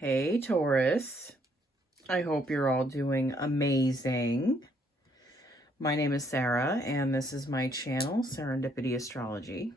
Hey Taurus, I hope you're all doing amazing. My name is Sarah and this is my channel, Serendipity Astrology.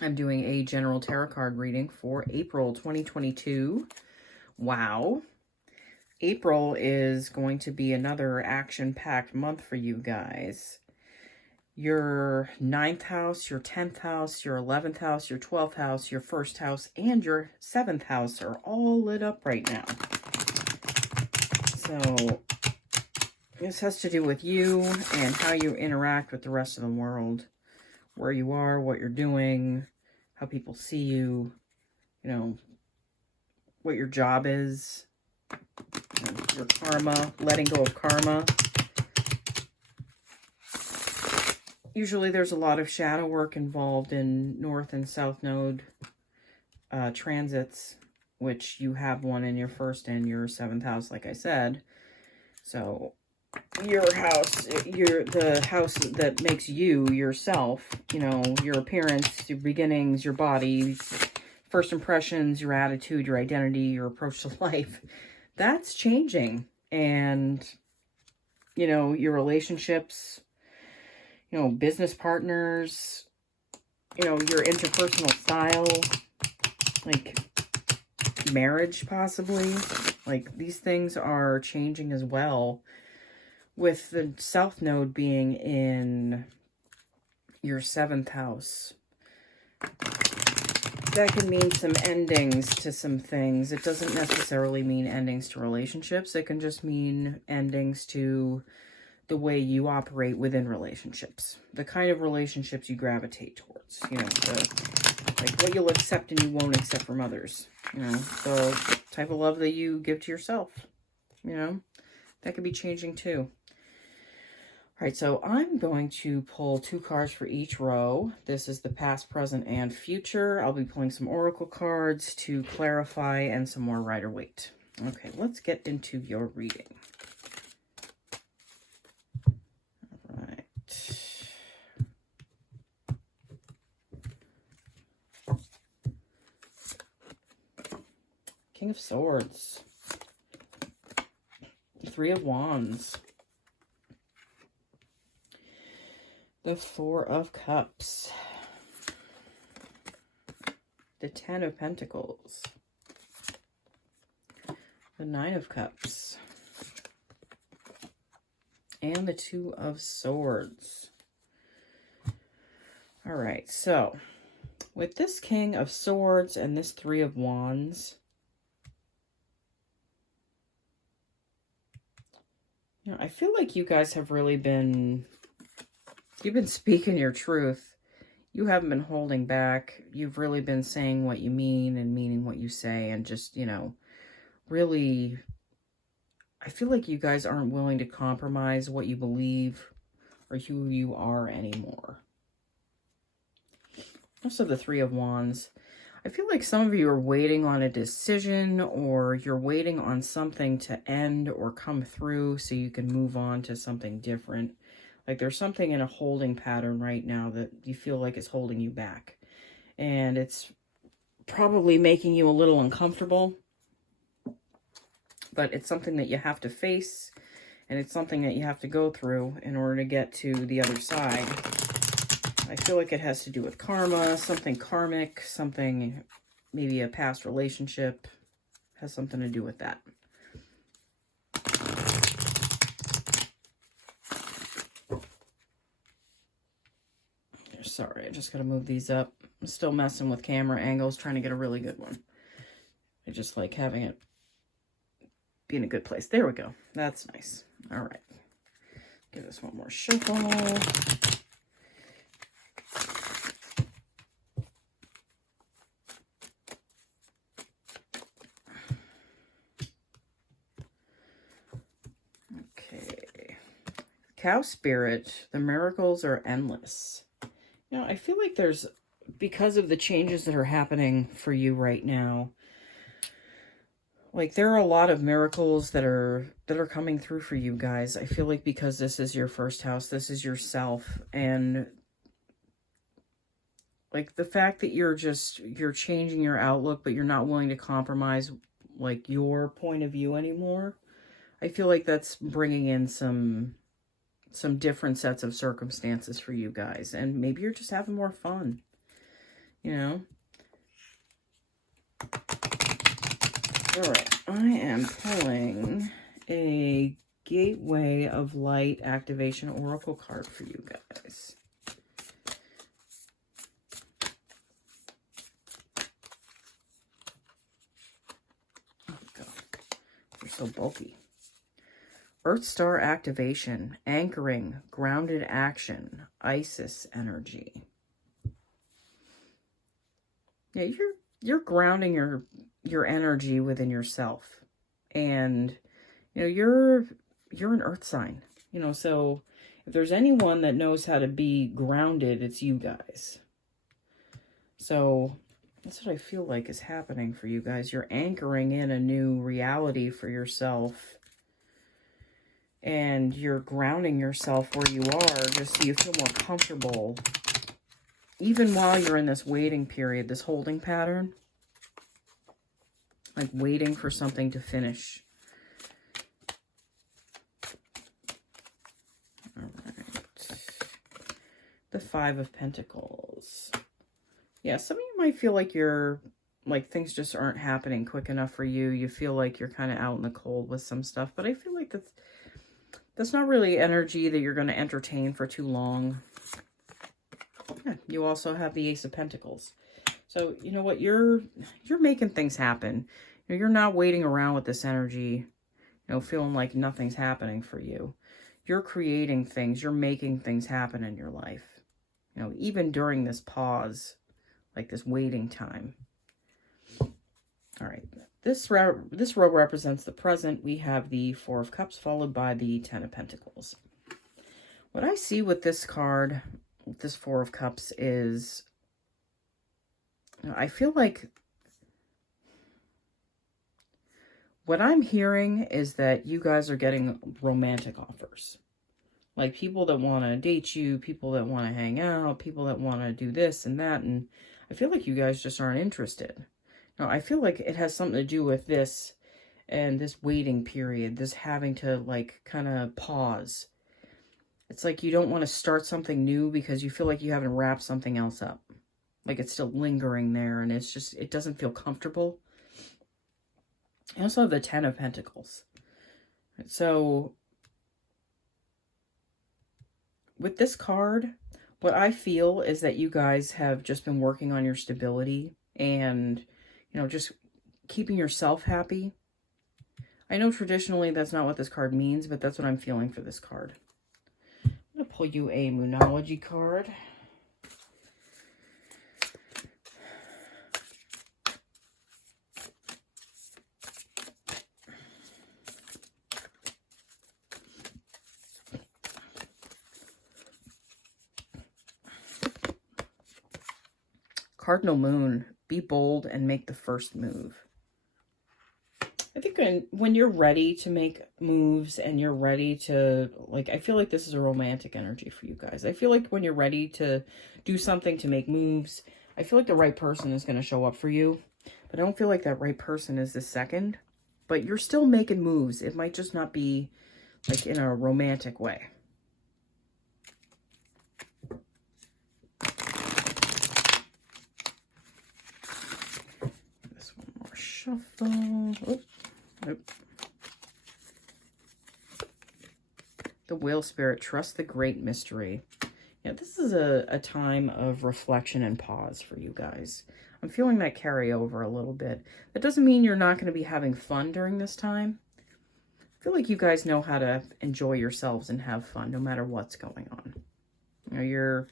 I'm doing a general tarot card reading for April 2022. Wow. April is going to be another action-packed month for you guys. Your 9th house, your 10th house, your 11th house, your 12th house, your 1st house, and your 7th house are all lit up right now. So this has to do with you and how you interact with the rest of the world, where you are, what you're doing, how people see you, what your job is, your karma, letting go of karma. Usually there's a lot of shadow work involved in North and South Node transits, which you have one in your 1st and your 7th house, like I said. So your house, the house that makes you yourself, your appearance, your beginnings, your body, first impressions, your attitude, your identity, your approach to life, that's changing. And, your relationships, business partners, your interpersonal style, like marriage possibly, like these things are changing as well. With the South Node being in your 7th house, that can mean some endings to some things. It doesn't necessarily mean endings to relationships. It can just mean endings to the way you operate within relationships. The kind of relationships you gravitate towards. Like what you'll accept and you won't accept from others. The type of love that you give to yourself. That could be changing too. All right, so I'm going to pull 2 cards for each row. This is the past, present, and future. I'll be pulling some oracle cards to clarify and some more Rider-Waite. Okay, let's get into your reading. All right. King of Swords. 3 of Wands. The 4 of Cups. The 10 of Pentacles. The 9 of Cups. And the 2 of Swords. All right, so with this King of Swords and this 3 of Wands, I feel like you guys have really been... You've been speaking your truth. You haven't been holding back. You've really been saying what you mean and meaning what you say. And just, really, I feel like you guys aren't willing to compromise what you believe or who you are anymore. Also, the 3 of Wands. I feel like some of you are waiting on a decision, or you're waiting on something to end or come through so you can move on to something different. Like there's something in a holding pattern right now that you feel like is holding you back. And it's probably making you a little uncomfortable. But it's something that you have to face. And it's something that you have to go through in order to get to the other side. I feel like it has to do with karma, something karmic, something, maybe a past relationship has something to do with that. Sorry, I just got to move these up. I'm still messing with camera angles, trying to get a really good one. I just like having it be in a good place. There we go. That's nice. All right. Give this one more shuffle. Okay. Cow spirit, the miracles are endless. I feel like there's, because of the changes that are happening for you right now, like there are a lot of miracles that are coming through for you guys. I feel like because this is your 1st house, this is yourself, and like the fact that you're changing your outlook, but you're not willing to compromise like your point of view anymore. I feel like that's bringing in some different sets of circumstances for you guys, and maybe you're just having more fun, you know. All right, I am pulling a Gateway of Light Activation Oracle card for you guys. Oh God, they're so bulky. Earth Star Activation, Anchoring, Grounded Action, Isis Energy. Yeah, you're grounding your energy within yourself, and you know you're an Earth sign. You know, so if there's anyone that knows how to be grounded, it's you guys. So that's what I feel like is happening for you guys. You're anchoring in a new reality for yourself. And you're grounding yourself where you are just so you feel more comfortable. Even while you're in this waiting period, this holding pattern. Like waiting for something to finish. All right. The Five of Pentacles. Yeah, some of you might feel like things just aren't happening quick enough for you. You feel like you're kind of out in the cold with some stuff. But I feel like that's not really energy that you're going to entertain for too long. Yeah, you also have the Ace of Pentacles. So, you know what? You're making things happen. You know, you're not waiting around with this energy, you know, feeling like nothing's happening for you. You're creating things. You're making things happen in your life. You know, even during this pause, like this waiting time. All right. This row represents the present. We have the Four of Cups followed by the Ten of Pentacles. What I see with this card, this Four of Cups, is I feel like what I'm hearing is that you guys are getting romantic offers. Like people that want to date you, people that want to hang out, people that want to do this and that. And I feel like you guys just aren't interested. Now, I feel like it has something to do with this and this waiting period, this having to like kind of pause. It's like you don't want to start something new because you feel like you haven't wrapped something else up. Like it's still lingering there and it's just, it doesn't feel comfortable. I also have the Ten of Pentacles. So with this card, what I feel is that you guys have just been working on your stability and, you know, just keeping yourself happy. I know traditionally that's not what this card means, but that's what I'm feeling for this card. I'm going to pull you a Moonology card. Cardinal Moon, be bold and make the first move. I think when you're ready to make moves and you're ready to, like, I feel like this is a romantic energy for you guys. I feel like when you're ready to do something to make moves, I feel like the right person is going to show up for you. But I don't feel like that right person is the second. But you're still making moves. It might just not be, like, in a romantic way. This one more shuffle. Oh. Nope. The Whale Spirit, trust the great mystery. Yeah, this is a time of reflection and pause for you guys. I'm feeling that carry over a little bit. That doesn't mean you're not going to be having fun during this time. I feel like you guys know how to enjoy yourselves and have fun no matter what's going on. You know, you're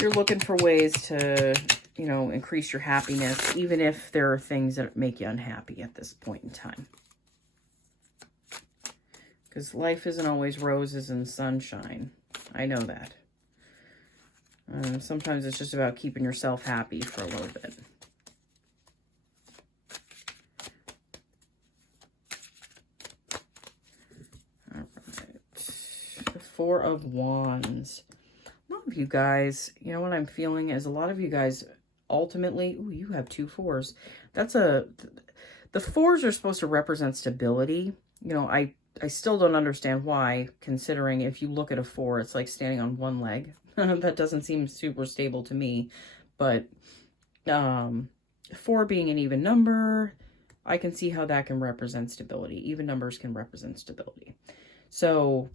looking for ways to, you know, increase your happiness, even if there are things that make you unhappy at this point in time. Because life isn't always roses and sunshine. I know that. Sometimes it's just about keeping yourself happy for a little bit. All right. The Four of Wands. I'm lot of you guys, you know what I'm feeling is a lot of you guys ultimately, ooh, you have 2 4s. The 4s are supposed to represent stability. You know, I still don't understand why, considering if you look at a 4, it's like standing on one leg. That doesn't seem super stable to me. But 4 being an even number, I can see how that can represent stability. Even numbers can represent stability. So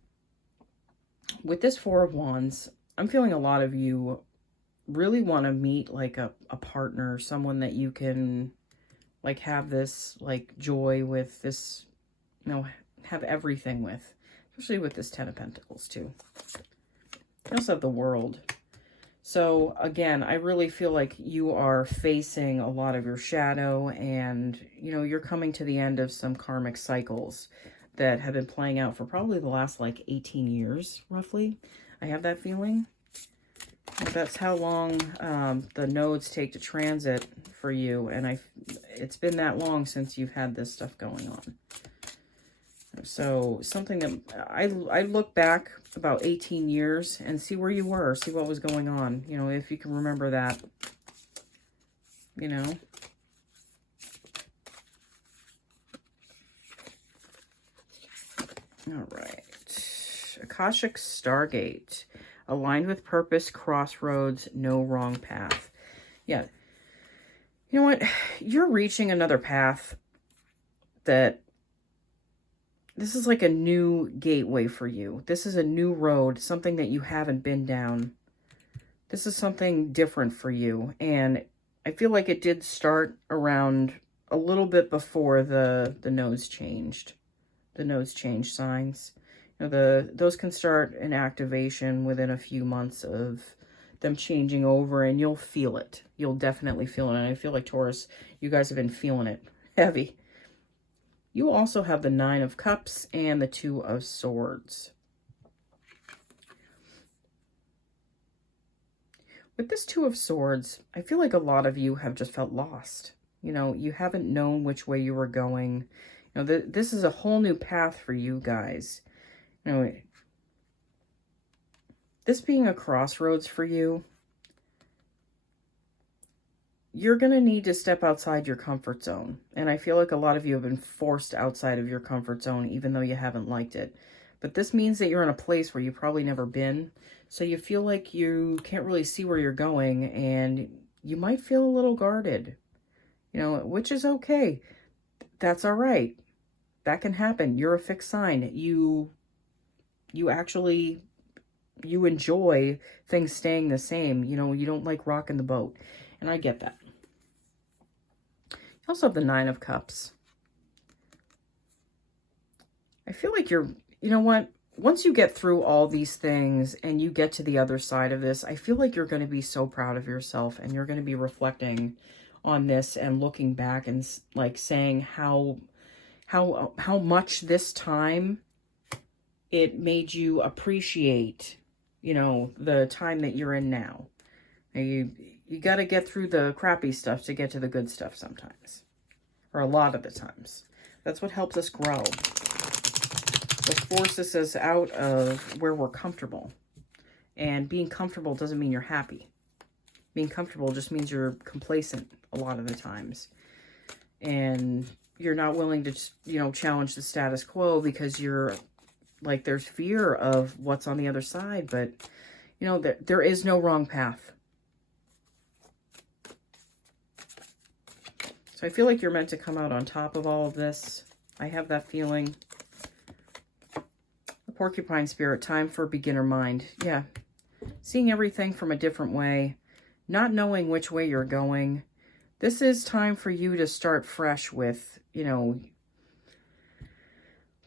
with this 4 of Wands, I'm feeling a lot of you really want to meet like a partner, someone that you can like have this like joy with, this, you know, have everything with, especially with this 10 of Pentacles too. You also have the World. So again, I really feel like you are facing a lot of your shadow, and you know, you're coming to the end of some karmic cycles that have been playing out for probably the last like 18 years, roughly. I have that feeling. That's how long the nodes take to transit for you, and it's been that long since you've had this stuff going on. So something that I look back about 18 years and see where you were, see what was going on, you know, if you can remember that, you know. All right. Akashic Stargate. Aligned with purpose, crossroads, no wrong path. Yeah. You know what? You're reaching another path that this is like a new gateway for you. This is a new road, something that you haven't been down. This is something different for you. And I feel like it did start around a little bit before the nodes changed. The nodes changed signs. You know, those can start in activation within a few months of them changing over, and you'll feel it. You'll definitely feel it. And I feel like Taurus, you guys have been feeling it heavy. You also have the 9 of Cups and the 2 of Swords. With this 2 of Swords, I feel like a lot of you have just felt lost. You know, you haven't known which way you were going. You know, this is a whole new path for you guys. You know, this being a crossroads for you, you're going to need to step outside your comfort zone. And I feel like a lot of you have been forced outside of your comfort zone, even though you haven't liked it. But this means that you're in a place where you've probably never been. So you feel like you can't really see where you're going, and you might feel a little guarded, you know, which is okay. That's all right. That can happen. You're a fixed sign. You enjoy things staying the same. You know, you don't like rocking the boat. And I get that. You also have the 9 of Cups. I feel like you know what? Once you get through all these things and you get to the other side of this, I feel like you're going to be so proud of yourself, and you're going to be reflecting on this and looking back and like saying how much this time it made you appreciate, you know, the time that you're in now. You got to get through the crappy stuff to get to the good stuff sometimes, or a lot of the times. That's what helps us grow. It forces us out of where we're comfortable. And being comfortable doesn't mean you're happy. Being comfortable just means you're complacent a lot of the times. And you're not willing to, you know, challenge the status quo because you're like, there's fear of what's on the other side. But, you know, there is no wrong path. So I feel like you're meant to come out on top of all of this. I have that feeling. The Porcupine Spirit, time for beginner mind. Yeah. Seeing everything from a different way. Not knowing which way you're going. This is time for you to start fresh with, you know,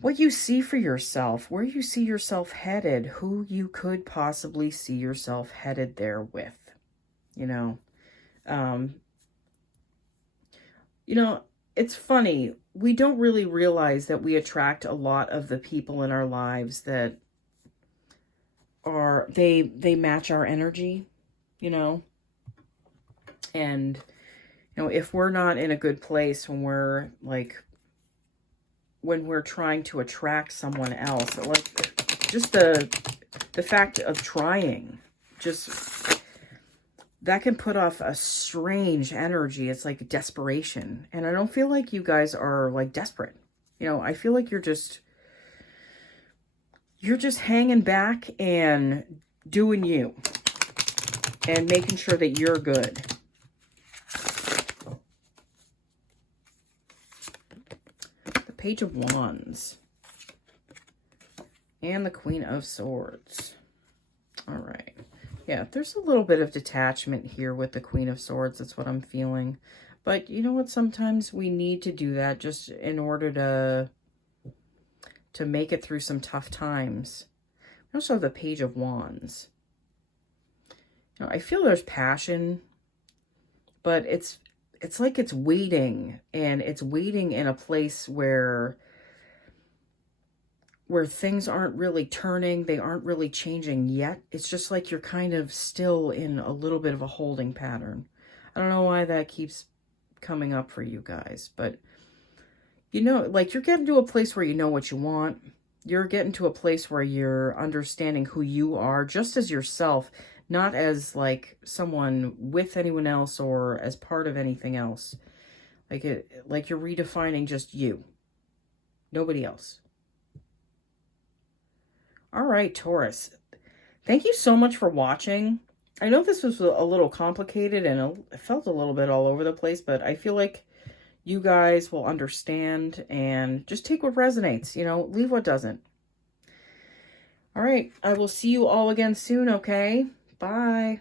what you see for yourself, where you see yourself headed, who you could possibly see yourself headed there with, you know. You know, it's funny. We don't really realize that we attract a lot of the people in our lives that are, they match our energy, you know. And, you know, if we're not in a good place when we're like, when we're trying to attract someone else, like just the fact of trying, just, that can put off a strange energy. It's like desperation. And I don't feel like you guys are like desperate. You know, I feel like you're just hanging back and doing you and making sure that you're good. The Page of Wands and the Queen of Swords. All right. Yeah, there's a little bit of detachment here with the Queen of Swords. That's what I'm feeling. But you know what? Sometimes we need to do that just in order to make it through some tough times. I also have the Page of Wands. You know, I feel there's passion, but it's like it's waiting, and it's waiting in a place where things aren't really turning, they aren't really changing yet. It's just like you're kind of still in a little bit of a holding pattern. I don't know why that keeps coming up for you guys, but you know, like you're getting to a place where you know what you want. You're getting to a place where you're understanding who you are just as yourself, not as like someone with anyone else or as part of anything else. Like you're redefining just you, nobody else. All right, Taurus. Thank you so much for watching. I know this was a little complicated and it felt a little bit all over the place, but I feel like you guys will understand and just take what resonates, you know, leave what doesn't. All right, I will see you all again soon, okay? Bye.